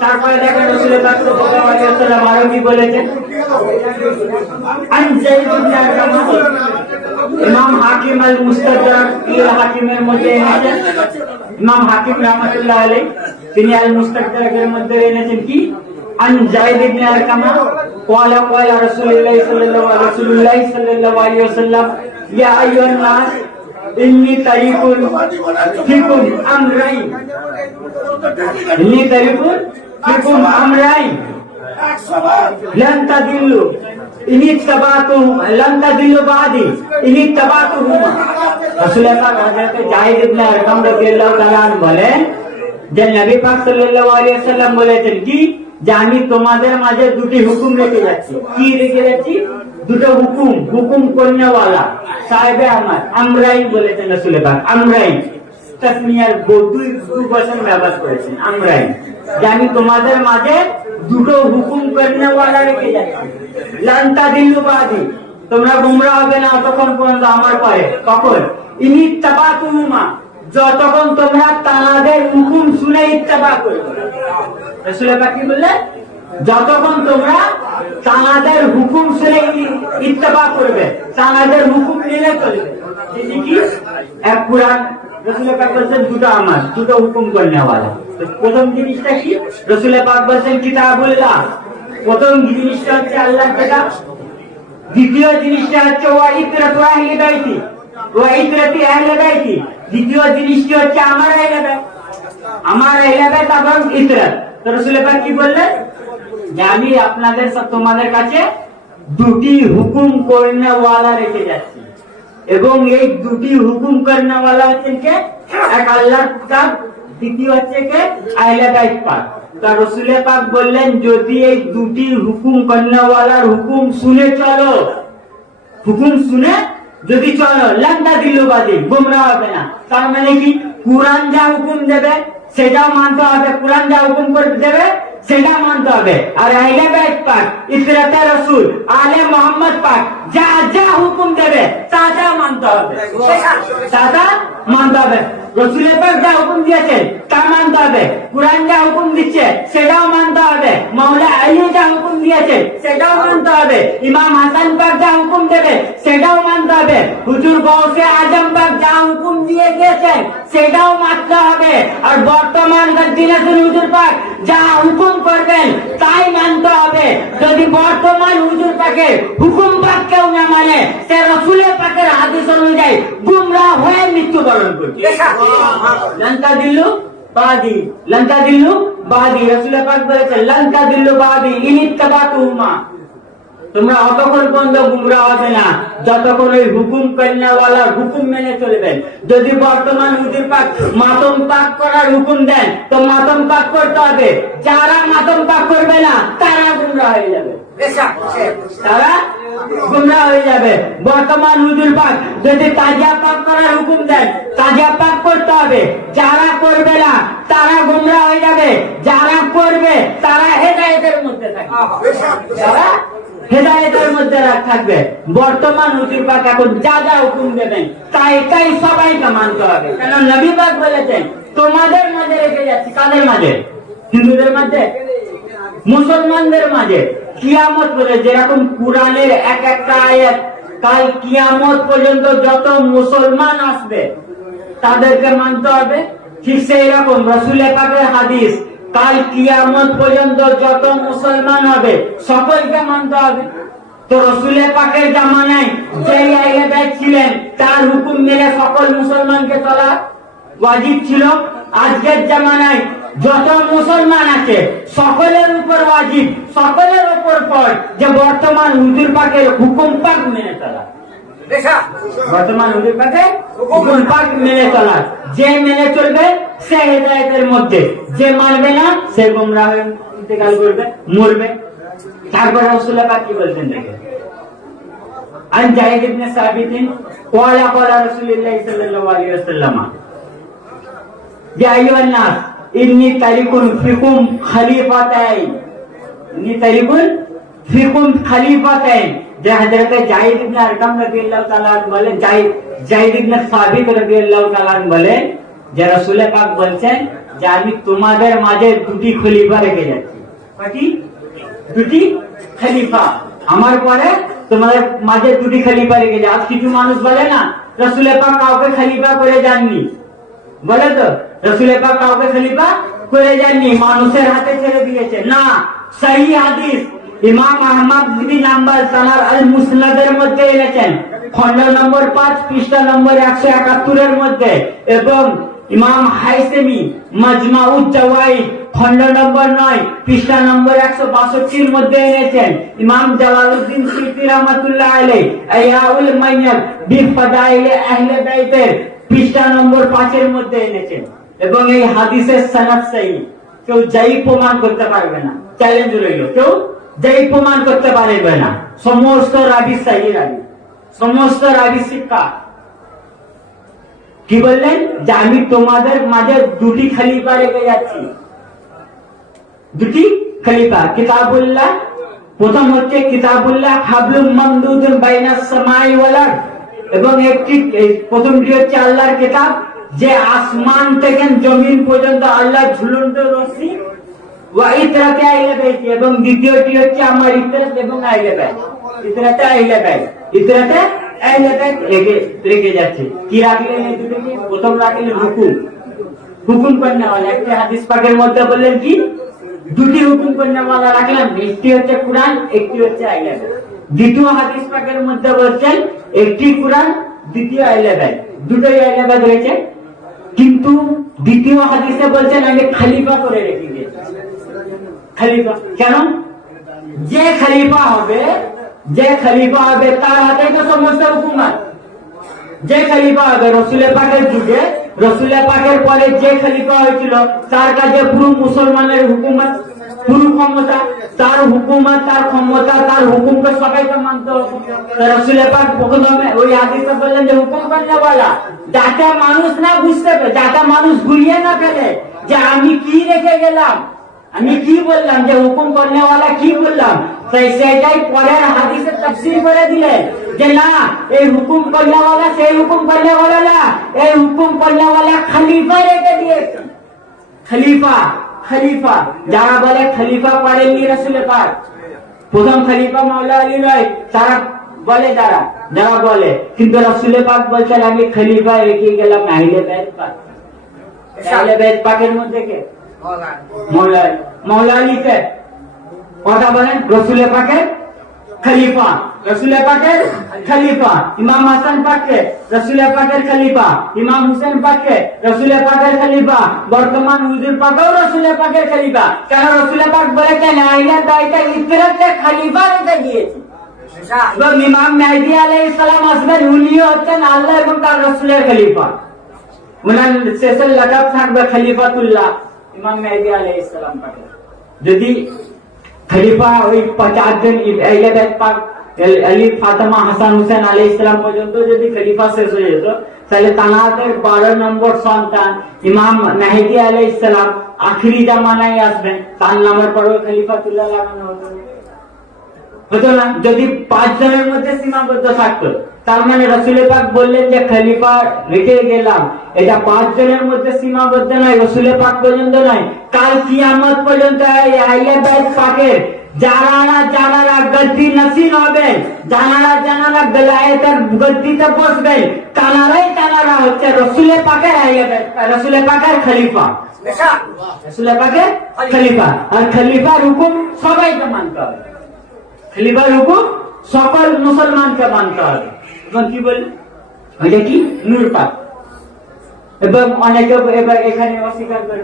তারপরে দেখেন রসুলের পাক সাল্লাল্লাহু আলাইহি ওয়াসাল্লাম আরো কি বলেছেন আন যায়েদ ইবনে আরকাম ইমাম হাকিম আল মুস্তাদরাক এই হাকিমের মধ্যে এনেছেন ইমাম হাকিম রাহমাতুল্লাহ আলাইহি তিনি আল মুস্তাদরাকের মধ্যে এনেছেন কি আন যায়েদ ইবনে আরকাম قال قال رسول الله صلى الله عليه رسول الله صلى الله عليه وسلم يا ايها الناس إني طريق فيكم أمرين إني طريق فيكم أمرين لن تضلوا إن اتبعتم لن تضلوا بعدي إن اتبعتهما রাসূল পাক হযরত জাহিদ ইবনে আরকাম রাদিয়াল্লাহু তাআলা আনহু বলেন যে নবী পাক সাল্লাল্লাহু আলাইহি ওয়াসাল্লাম বলেছেন কি যে আমি তোমাদের মাঝে দুটি হুকুম রেখে যাচ্ছি। কি রেখে যাচ্ছি? দুটো হুকুম। হুকুম কন্যাওয়ালা, সাহেবে আমার, আমরাই বলেছেন রাসূল পাক আমরাই। তাসমিয়ার দুই ব্যবহার করেছেন, আমরাই। যে আমি তোমাদের মাঝে দুটো হুকুম কন্যাওয়ালা রেখে যাচ্ছি। লান্তা বাদি, তোমরা গুমরা হবে না ততক্ষণ পর্যন্ত আমার পরে। কখন? ইনি তাবা যতক্ষণ তোমরা তানাদের হুকুম শুনে ইত্তেবা করবে। কি বললেন? যতক্ষণ তোমরা তানাদের হুকুম শুনে ই- ইত্তেবা করবে তানাদের হুকুম নিলে চলবে। কি? দুটো আমার দুটো হুকুম করনেওয়ালা তো প্রথম জিনিসটা কি? রসুল পাক বলছেন কিতাবুল্লাহ। প্রথম জিনিসটা হচ্ছে আল্লাহর কিতাব। দ্বিতীয় জিনিসটা হচ্ছে ওয়া ইতরাতু আহলি বাইতি। ওয়া ইতরাতি আহলি বাইতি। দ্বিতীয় জিনিসটি হচ্ছে আমার আহলি বাইত। আমার আহলি বাইত এবং তো রাসূল পাক কি বললেন? যে আমি আপনাদের তোমাদের কাছে দুটি হুকুম করনেওয়ালা রেখে যাচ্ছি। এবং এই দুটি হুকুম করনেওয়ালা হচ্ছে কে এক আল্লাহর কিতাব, দ্বিতীয় হচ্ছে কে? আহলে বাইত পাক। তা রসুলে পাক বললেন, যদি এই দুটি হুকুম কন্যাওয়ালার হুকুম শুনে চলো, হুকুম শুনে যদি চলো লঙ্কা দিল্লবাদী গুমরা হবে না। তার মানে কি? কোরআন যা হুকুম দেবে সেটাও মানতে হবে, কোরআন যা হুকুম করে দেবে সেটা মানতে হবে। আর আহলে বাইত পাক ইসরাতে রসুল, আলে মোহাম্মদ পাক যা যা হুকুম দেবে, তা যা মানতে হবে। তা যা মানতে হবে। রসুলের পাক যা হুকুম দিয়েছেন, তা মানতে হবে। কোরআন যা হুকুম দিচ্ছে, সেটাও মানতে হবে। মাওলা আলী যা হুকুম দিয়েছে সেটাও মানতে হবে। ইমাম হাসান পাক যা হুকুম দেবে, সেটাও হবে। হুজুর গৌসে আজম পাক যা হুকুম দিয়ে গিয়েছেন সেটাও মানতে হবে। আর বর্তমান দিনে হুজুর পাক যা হুকুম করবেন, তাই মানতে হবে। যদি বর্তমান হুজুর পাকের হুকুম পাক কেউ না মানে সে রসুলের পাকের হাদিস অনুযায়ী গুমরা হয়ে মৃত্যুবরণ করবে। লঙ্কা দিল্লু বাদি লঙ্কা দিল্লু বাদি। রসুল পাক বলেছে লঙ্কা দিল্লু বাদি ইনিত্তাবাতুহুমা তোমরা অতক্ষণ পর্যন্ত গুমরা হবে না। যতক্ষণ ওই হুকুম কন্যাওয়ালার হুকুম মেনে চলবেন যদি বর্তমান হুজুর পাক মাতম পাক করার হুকুম দেন, তো মাতম পাক করতে হবে। যারা মাতম পাক করবে না, তারা গুমরা হয়ে যাবে। তারা গুমরা হয়ে যাবে। বর্তমান হুজুর পাক যদি তাজা পাক করার হুকুম দেন তাজা পাক করতে হবে। যারা করবে না তারা গুমরা হয়ে যাবে যারা করবে তারা হেদায়েতের মধ্যে থাকবে। যারা হেদায়েতের মধ্যে থাকবে বর্তমান হুজুর পাক এখন যা যা হুকুম দেবেন তাই তাই সবাইকে মানতে হবে। কেন নবী পাক বলেছেন তোমাদের মাঝে রেখে যাচ্ছি কাদের মাঝে? হিন্দুদের মাঝে? মুসলমানদের মাঝে? কিয়ামত বলে যেরকম কোরআনের এক একটা আয়াত কাল কিয়ামত পর্যন্ত যত মুসলমান আসবে তাদেরকে মানতে হবে। ঠিক সেই রকম রসুলের পাকের হাদিস, কাল কিয়ামত পর্যন্ত যত মুসলমান হবে, সকলকে মানতে হবে। তো রসুলের পাকের জামানায় যেই আইলেদায় ছিলেন, তার হুকুম মেনে সকল মুসলমানকে চলা ওয়াজিব ছিল। আজকের জামানায় যত মুসলমান আছে, সকলের উপর ওয়াজিব, সকলের উপর পর যে বর্তমান হুজুর পাকের হুকুম পাক মেনে চলা। বর্তমান হুজুর পাকে হুকুম পাক মেনে চলা যে মেনে চলবে সে হেদায়েতের মধ্যে যে মানবে না সে গুমরাহ হয়ে ইন্তেকাল করবে মরবে তারপরে রাসূলুল্লাহ পাক কি বলছেন দেখে عن جاهد بن ثابت قال قال رسول الله صلى الله عليه وسلم يا أيها الناس إني تارك فيكم خليفتين إني تارك ফিকুন খালিফাতাইন যে হযরত জাহিদ ইবনে আরকাম রাদিয়াল্লাহু তাআলা বলেন, জাহিদ জাহিদ ইবনে সাবিত রাদিয়াল্লাহু তাআলা বলেন যে রাসূল পাক বলছেন যে আমি তোমাদের মাঝে দুটি খলিফা রেখে যাচ্ছি। কয়টি? দুটি খলিফা। আমার পরে তোমাদের মাঝে দুটি খলিফা রেখে যা কিছু মানুষ বলে না, রসুল পাক কাউকে খলিফা করে যাননি। বলে তো, রসুল পাক কাউকে খলিফা করে যাননি, মানুষের হাতে ছেড়ে দিয়েছে। না, সহি হাদিস। ইমাম আহমদ বিন নাম্বার তানার আল মুসনাদের মধ্যে এনেছেন খন্ড নম্বর পাঁচ পৃষ্ঠা নম্বর একশো একাত্তরের মধ্যে, এবং ইমাম হাইসেমি মাজমাউদ জাওয়াইদ খন্ড নম্বর নয় পৃষ্ঠা নম্বর একশো বাষট্টির মধ্যে এনেছেন, ইমাম জালালউদ্দিন সিদ্দি রহমাতুল্লাহ আলাই আয়াউল মাইয়াত বি ফাদাইলে আহলে বাইতের পৃষ্ঠা নম্বর পাঁচের মধ্যে এনেছেন, এবং এই হাদিসের সনদ সহি, কেউ যাই প্রমাণ করতে পারবে না চ্যালেঞ্জ রইল, কেউ যাই প্রমাণ করতে পারবে না। সমস্ত রাবি সহি রাবি সমস্ত রাবি শিক্ষা। কি বললেন? যে আমি তোমাদের মাঝে দুটি খলিফা রেখে যাচ্ছি। দুটি খলিফা, কিতাবুল্লাহ। প্রথম হচ্ছে কিতাবুল্লাহ হাবলুম মামদুদুন বাইনাস সামাই ওয়াল আরদ এবং একটি প্রথমটি হচ্ছে আল্লাহর কিতাব, যে আসমান থেকে জমিন পর্যন্ত আল্লাহ ঝুলন্ত রশ্মি ইতরাতে আইলে এবং দ্বিতীয়টি হচ্ছে আমার ইতরাত এবং আইলে ইতরাতে আইলে ইতরাতে আইলে রেখে রেখে যাচ্ছে। কি রাখলেন এই দুটোকে প্রথম রাখলেন হুকুম। হুকুম কন্যাওয়ালা। হাদিস পাকের মধ্যে বললেন কি? দুটি হুকুম কন্যাওয়ালা রাখলাম। একটি হচ্ছে কোরআন, একটি হচ্ছে আইলেন দ্বিতীয় হাদিস পাকের মধ্যে বলছেন, একটি কোরআন, দ্বিতীয় আইলেন দুটোই আইলেন রয়েছে। কিন্তু দ্বিতীয় হাদিসে বলছেন, আমি খালিফা করে রেখে দিয়েছি খলিফা, কেন? যে খলিফা হবে, যে খলিফা হবে, তার হাতে তো সমস্ত হুকুমাত যে খলিফা হবে, রসুলের পাকের যুগে, রসুলের পাকের পরে যে খলিফা হয়েছিল, তার কাছে পুরো মুসলমানের হুকুমত পুরো ক্ষমতা। তার হুকুমত তার ক্ষমতা, তার হুকুমকে মানতে। হবে তো রসুলের পাক প্রথমে ওই হাদিসে বললেন যে, হুকুম করতে বলা। যাতে মানুষ না বুঝতে পারে যাতে মানুষ ঘুরিয়ে না ফেলে, যে আমি কি রেখে গেলাম আমি কি বললাম যে হুকুম করনেওয়ালা কি বললাম? খলিফা রেখে দিয়েছে। খলিফা খলিফা প্রথম খলিফা মাওলা আলী নয়, তারা বলে যারা যারা বলে। কিন্তু রসুলের পাক বলছেন, আমি খলিফা রেখে গেলাম আহিলে বেদ পাক। আহিলে বেদ পাকের মধ্যে মৌলা মৌলা আলীকে কথা বলেন রসুলের পাকের খলিফা। রসুলের পাকের খলিফা। ইমাম হাসান পাককে রসুলের পাকের খলিফা। ইমাম হুসেন পাককে রসুলের পাকের খলিফা। বর্তমান হুজুর পাকেও রসুলের পাকের খলিফা। কেন রসুলের পাক বলেছেন আইনের দায়িত্ব ইতরতে খলিফা রেখে দিয়েছি। এবং ইমাম মেহদি আলাইহিস সালাম আসবেন উনিও হচ্ছেন আল্লাহ এবং তার রসুলের খলিফা। ওনার শেষের লাকাব থাকবে খলিফাতুল্লাহ। ইমাম মেহদি আলাইহিস সালাম পাকে যদি খলিফা ওই পঞ্চাশ জন পাক আলী ফাতেমা হাসান হুসেন আলাইহিস সালাম পর্যন্ত যদি খলিফা শেষ হয়ে যেত, তাহলে তানাদের বারো নম্বর সন্তান ইমাম মেহেদি আলাইহিস সালাম আখরি জামানায় আসবেন। তার নামের পরেও খলিফাতুল্লাহ লাগানো হতো। না যদি পাঁচ জনের মধ্যে সীমাবদ্ধ থাকতো তার মানে রসুল পাক বললেন যে খলিফা রেখে গেলাম। এটা পাঁচ জনের মধ্যে সীমাবদ্ধ নয় রসুল পাক পর্যন্ত নয়। কাল কিয়ামত পর্যন্ত পাকের। যারা যারা গদ্দি নসীন হবে যারা যারা গলায়েতের গদ্দিতে বসবেন তানারাই তানারা হচ্ছে রসুলের পাকের আইলে পাকের খলিফা। রসুলের পাকের খলিফা। আর খলিফার হুকুম সবাইকে মানতে হবে। খলিফার হুকুম সকল মুসলমানকে মানতে হবে। এবং কি বল ওইটা কি? নূর পাক। এবং অনেকে এবার এখানে অস্বীকার করে